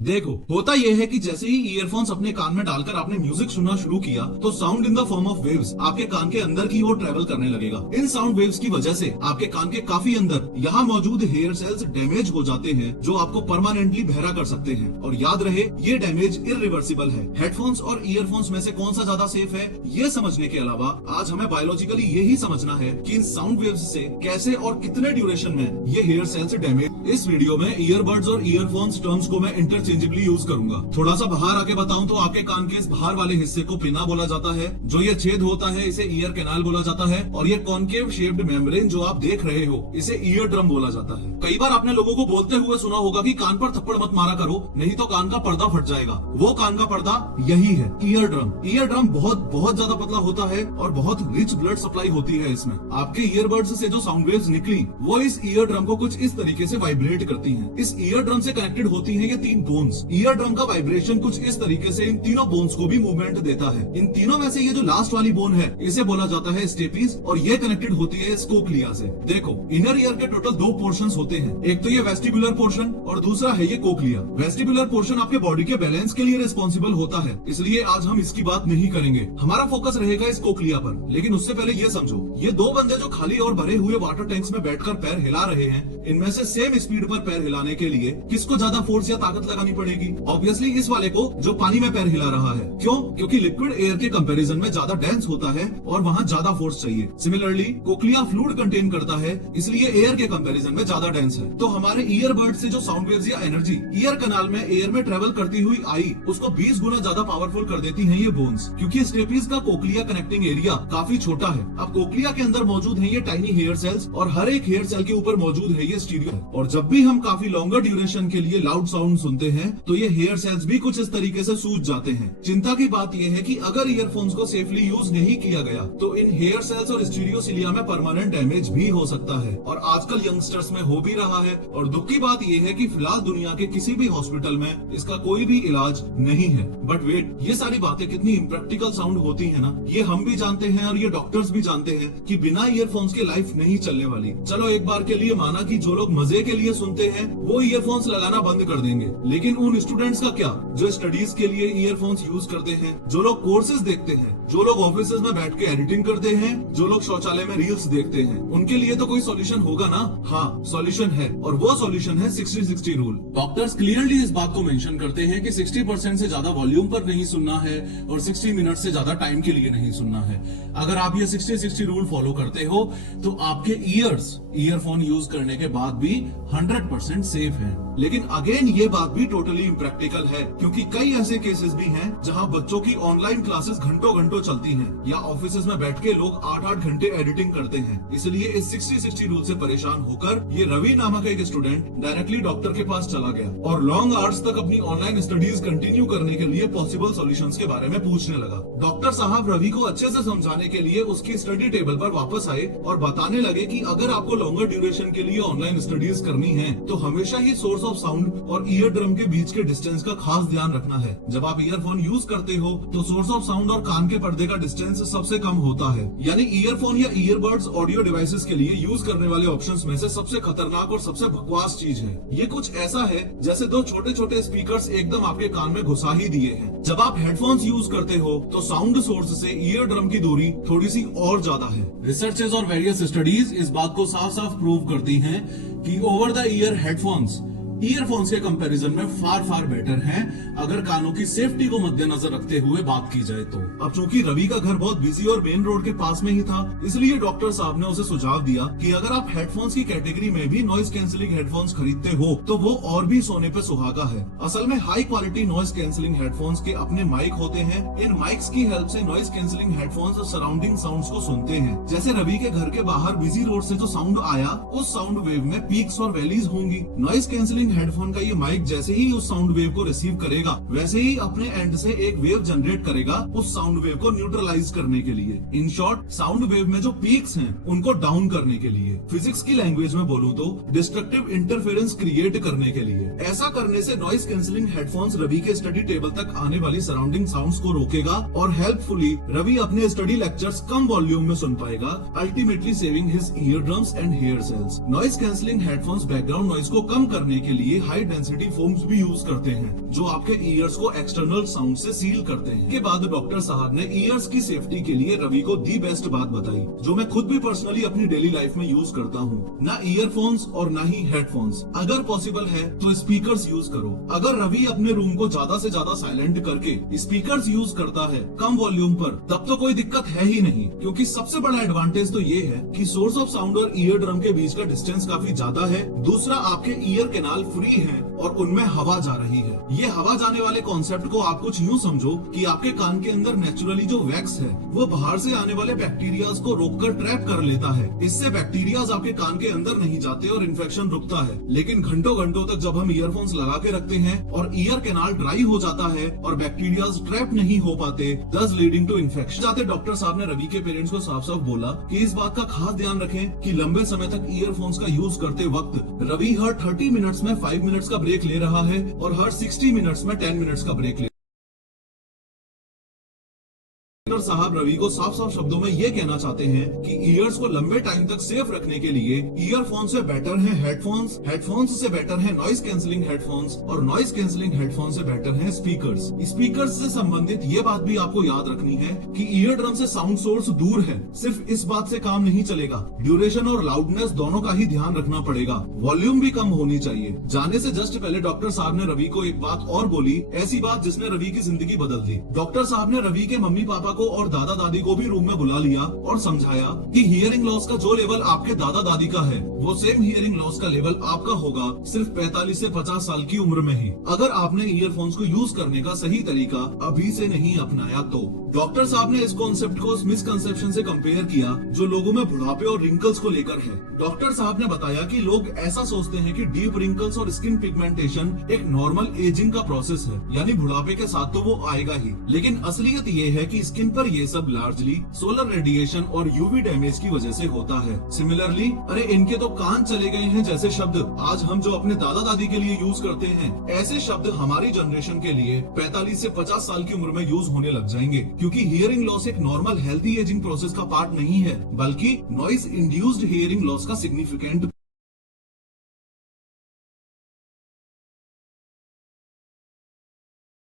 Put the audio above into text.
देखो, होता यह है कि जैसे ही ईयरफोन्स अपने कान में डालकर आपने म्यूजिक सुनना शुरू किया तो sound in the form of waves आपके कान के अंदर की ओर ट्रेवल करने लगेगा। इन साउंड वेव्स की वजह से आपके कान के काफी अंदर यहाँ मौजूद हेयर सेल्स डैमेज हो जाते हैं, जो आपको परमानेंटली बहरा कर सकते हैं। और याद रहे, ये डैमेज इरिवर्सिबल है। हेडफोन्स और ईयरफोन्स में से कौन सा ज्यादा सेफ है, ये समझने के अलावा आज हमें बायोलॉजिकली यही समझना है कि इन साउंड वेव्स से कैसे और कितने ड्यूरेशन में ये हेयर सेल्स डैमेज। इस वीडियो में ईयरबड्स और ईयरफोन्स टर्म्स को मैं इंटरचेंजेबली यूज करूंगा। थोड़ा सा बाहर आके बताऊं तो आपके कान के इस बाहर वाले हिस्से को पिना बोला जाता है। जो ये छेद होता है इसे ईयर कैनाल बोला जाता है, और ये कॉनकेव शेप्ड मेम्ब्रेन जो आप देख रहे हो इसे ईयर ड्रम बोला जाता है। कई बार आपने लोगों को बोलते हुए सुना होगा कि कान पर थप्पड़ मत मारा करो, नहीं तो कान का पर्दा फट जाएगा। वो कान का पर्दा यही है, ईयर ड्रम। ईयर ड्रम बहुत बहुत ज्यादा पतला होता है और बहुत रिच ब्लड सप्लाई होती है इसमें। आपके ईयरबड्स से जो साउंड वेव्स निकली वो इस ईयर ड्रम को कुछ इस तरीके से वाइब्रेट करती हैं। इस ईयर ड्रम से कनेक्टेड होती हैं ये 3 बोन्स। ईयर ड्रम का वाइब्रेशन कुछ इस तरीके से इन तीनों बोन्स को भी मूवमेंट देता है। इन तीनों में से ये जो लास्ट वाली बोन है इसे बोला जाता है स्टेपीज, और ये कनेक्टेड होती है कोक्लिया से। देखो, इनर ईयर के टोटल 2 पोर्शंस होते हैं, एक तो ये वेस्टिबुलर पोर्शन और दूसरा है ये कोक्लिया। वेस्टिबुलर पोर्शन आपके बॉडी के बैलेंस के लिए रिस्पॉन्सिबल होता है, इसलिए आज हम इसकी बात नहीं करेंगे। हमारा फोकस रहेगा इस कोक्लिया पर। लेकिन उससे पहले ये समझो, ये 2 बंदे जो खाली और भरे हुए वाटर टैंक्स में बैठकर पैर हिला रहे हैं, इनमें से सेम स्पीड पर पैर हिलाने के लिए किसको ज्यादा फोर्स या ताकत लगानी पड़ेगी? ऑब्वियसली इस वाले को जो पानी में पैर हिला रहा है। क्यों? क्योंकि लिक्विड एयर के कंपैरिजन में ज्यादा डेंस होता है और वहाँ ज्यादा फोर्स चाहिए। सिमिलरली कोक्लिया फ्लूइड कंटेन करता है, इसलिए एयर के कंपैरिजन में ज्यादा डेंस है। तो हमारे ईयरबड से जो साउंड वेव्स या एनर्जी ईयर कैनाल में एयर में ट्रेवल करती हुई आई, उसको 20 गुना ज्यादा पावरफुल कर देती है ये बोन्स, क्योंकि स्टेपीज का कोक्लिया कनेक्टिंग एरिया काफी छोटा है। अब कोक्लिया के अंदर मौजूद है ये टाइनी हेयर सेल्स, और हर एक हेयर सेल के ऊपर मौजूद है ये स्टीरियो। और जब भी हम काफी लॉन्गर ड्यूरेशन के लिए लाउड साउंड सुनते हैं तो ये हेयर सेल्स भी कुछ इस तरीके से सूज जाते हैं। चिंता की बात यह है कि अगर ईयरफोन्स को सेफली यूज नहीं किया गया तो इन हेयर सेल्स और स्टीरियोसिलिया में परमानेंट डैमेज भी हो सकता है, और आजकल यंगस्टर्स में हो भी रहा है। और दुख की बात यह है कि फिलहाल दुनिया के किसी भी हॉस्पिटल में इसका कोई भी इलाज नहीं है। बट वेट, ये सारी बातें कितनी इम्प्रैक्टिकल साउंड होती है ना, ये हम भी जानते हैं और ये डॉक्टर्स भी जानते हैं कि बिना ईयरफोन्स के लाइफ नहीं चलने वाली। चलो एक बार के लिए माना कि जो लोग मजे के लिए सुनते हैं वो ईयरफोन्स लगाना बंद कर देंगे, लेकिन उन स्टूडेंट्स का क्या जो स्टडीज के लिए ईयरफोन्स यूज करते हैं, जो लोग कोर्सेज देखते हैं, जो लोग ऑफिस में बैठ के एडिटिंग करते हैं, जो लोग शौचालय में रील्स देखते हैं, उनके लिए तो कोई सॉल्यूशन होगा ना? हाँ, सॉल्यूशन है, और वो सॉल्यूशन है 60-60 रूल। डॉक्टर्स क्लियरली इस बात को मेंशन करते हैं कि 60% से ज्यादा वॉल्यूम पर नहीं सुनना है और 60 मिनट से ज्यादा टाइम के लिए नहीं सुनना है। अगर आप ये 60-60 रूल फॉलो करते हो तो आपके ईयर्स ईयरफोन यूज करने के बाद भी 100% सेफ है। लेकिन अगेन ये बात भी टोटली इम्प्रैक्टिकल है, क्योंकि कई ऐसे केसेस भी हैं जहां बच्चों की ऑनलाइन क्लासेस घंटों घंटों चलती हैं, या ऑफिस में बैठ के लोग 8-8 घंटे एडिटिंग करते हैं। इसलिए इस 60-60 रूल से परेशान होकर ये रवि नामक एक स्टूडेंट डायरेक्टली डॉक्टर के पास चला गया और लॉन्ग आवर्स तक अपनी ऑनलाइन स्टडीज कंटिन्यू करने के लिए पॉसिबल सॉल्यूशंस के बारे में पूछने लगा। डॉक्टर साहब रवि को अच्छे से समझाने के लिए उसकी स्टडी टेबल पर वापस आए और बताने लगे कि अगर आपको लॉन्गर ड्यूरेशन के लिए ऑनलाइन स्टडीज करनी है तो हमेशा ही सोर्स ऑफ साउंड और ईयर ड्रम के बीच के डिस्टेंस का खास ध्यान रखना है। जब आप ईयरफोन यूज करते हो तो सोर्स ऑफ साउंड और कान के पर्दे का डिस्टेंस सबसे कम होता है। यानी ईयरफोन या ईयरबड्स ऑडियो डिवाइसेस के लिए यूज करने वाले ऑप्शंस में से सबसे खतरनाक और सबसे बकवास चीज है। ये कुछ ऐसा है जैसे 2 छोटे छोटे स्पीकर्स एकदम आपके कान में घुसा ही दिए हैं। जब आप हेडफोन्स यूज करते हो तो साउंड सोर्स से ईयर ड्रम की दूरी थोड़ी सी और ज्यादा है। रिसर्चेस और वेरियस स्टडीज इस बात को साफ साफ प्रूव करती हैं कि over the ear headphones earphones के कंपैरिजन में फार बेटर हैं, अगर कानों की सेफ्टी को मद्देनजर रखते हुए बात की जाए तो। अब चूंकि रवि का घर बहुत बिजी और मेन रोड के पास में ही था, इसलिए डॉक्टर साहब ने उसे सुझाव दिया कि अगर आप हेडफोन्स की कैटेगरी में भी नॉइज कैंसिलिंग हेडफोन्स खरीदते हो तो वो और भी सोने पे सुहागा है। असल में high quality noise cancelling headphones के अपने माइक होते हैं। इन माइक्स की हेल्प से noise cancelling headphones surrounding sounds को सुनते हैं। जैसे रवि के घर के बाहर बिजी रोड से जो साउंड आया, उस साउंड वेव में पीक्स और वैलीज होंगी। नॉइज कैंसिलिंग हेडफोन का ये माइक जैसे ही उस साउंड वेव को रिसीव करेगा, वैसे ही अपने एंड से एक वेव जनरेट करेगा उस साउंड वेव को न्यूट्रलाइज करने के लिए। इन शॉर्ट, साउंड वेव में जो पीक्स हैं उनको डाउन करने के लिए। फिजिक्स की लैंग्वेज में बोलूं तो डिस्ट्रक्टिव इंटरफेरेंस क्रिएट करने के लिए। ऐसा करने से नॉइज कैंसिलिंग हेडफोन्स रवि के स्टडी टेबल तक आने वाली सराउंडिंग साउंड्स को रोकेगा और हेल्पफुली रवि अपने स्टडी लेक्चर्स कम वॉल्यूम में सुन पाएगा, ultimately saving his ear drums and hair cells. Noise cancelling headphones background noise को कम करने के लिए हाई डेंसिटी फोम्स भी यूज करते हैं जो आपके ईयर्स को एक्सटर्नल साउंड से सील करते हैं। के बाद डॉक्टर साहब ने ईयर्स की सेफ्टी के लिए रवि को दी बेस्ट बात बताई जो मैं खुद भी पर्सनली अपनी डेली लाइफ में यूज करता हूँ। ना ईयरफोन्स और ना ही हेडफोन्स, अगर पॉसिबल है तो स्पीकर्स यूज करो। अगर रवि अपने रूम को ज्यादा से ज्यादा साइलेंट करके स्पीकर्स यूज करता है कम वॉल्यूम पर, तब तो कोई दिक्कत है ही नहीं, क्योंकि सबसे बड़ा एडवांटेज तो ये है कि सोर्स ऑफ साउंड और ईयर ड्रम के बीच का डिस्टेंस काफी ज्यादा है। दूसरा, आपके ईयर कैनाल फ्री हैं और उनमें हवा जा रही है। ये हवा जाने वाले कॉन्सेप्ट को आप कुछ यूं समझो कि आपके कान के अंदर नेचुरली जो वैक्स है वो बाहर से आने वाले बैक्टीरियाज को रोककर ट्रैप कर लेता है। इससे बैक्टीरियाज आपके कान के अंदर नहीं जाते और इन्फेक्शन रुकता है। लेकिन घंटों घंटों तक जब हम ईयरफोन्स लगा के रखते हैं और ईयर कैनाल ड्राई हो जाता है और बैक्टीरियाज ट्रैप नहीं हो पाते, दस लीडिंग टू इन्फेक्शन। जाते डॉक्टर साहब ने रवि के पेरेंट्स को साफ साफ बोला कि इस बात का खास ध्यान रखें कि लंबे समय तक ईयरफोन्स का यूज करते वक्त रवि हर 30 मिनट्स में 5 मिनट्स का ब्रेक ले रहा है और हर 60 मिनट्स में 10 मिनट्स का ब्रेक ले। डॉक्टर साहब रवि को साफ साफ शब्दों में ये कहना चाहते हैं कि ईयर्स को लंबे टाइम तक सेफ रखने के लिए ईयरफोन से बेटर है हेडफोन्स, हेडफोन्स से बेटर है नॉइज कैंसलिंग हेडफोन्स और नॉइज कैंसलिंग हेडफोन से बेटर है स्पीकर्स। स्पीकर्स से संबंधित ये बात भी आपको याद रखनी है कि ईयर ड्रम से साउंड सोर्स दूर है। सिर्फ इस बात से काम नहीं चलेगा, ड्यूरेशन और लाउडनेस दोनों का ही ध्यान रखना पड़ेगा। वॉल्यूम भी कम होनी चाहिए। जाने से जस्ट पहले डॉक्टर साहब ने रवि को एक बात और बोली, ऐसी बात जिसने रवि की जिंदगी बदल दी। डॉक्टर साहब ने रवि के मम्मी पापा को और दादा दादी को भी रूम में बुला लिया और समझाया कि हियरिंग लॉस का जो लेवल आपके दादा दादी का है वो सेम हियरिंग लॉस का लेवल आपका होगा, सिर्फ 45 से 50 साल की उम्र में ही, अगर आपने ईयरफोन्स को यूज करने का सही तरीका अभी से नहीं अपनाया तो। डॉक्टर साहब ने इस कॉन्सेप्ट को उस मिसकंसेप्शन से कंपेयर किया जो लोगों में बुढ़ापे और रिंकल्स को लेकर है। डॉक्टर साहब ने बताया कि लोग ऐसा सोचते हैं कि डीप रिंकल्स और स्किन पिगमेंटेशन एक नॉर्मल एजिंग का प्रोसेस है, यानी बुढ़ापे के साथ तो वो आएगा ही। लेकिन असलियत ये है कि स्किन पर ये सब लार्जली सोलर रेडिएशन और यूवी डैमेज की वजह से होता है। सिमिलरली, अरे इनके तो कान चले गए हैं जैसे शब्द आज हम जो अपने दादा दादी के लिए यूज करते हैं, ऐसे शब्द हमारी जनरेशन के लिए 45 से 50 साल की उम्र में यूज होने लग जाएंगे, क्योंकि हियरिंग लॉस एक नॉर्मल हेल्थी एजिंग प्रोसेस का पार्ट नहीं है, बल्कि नॉइज इंड्यूस्ड हियरिंग लॉस का सिग्निफिकेंट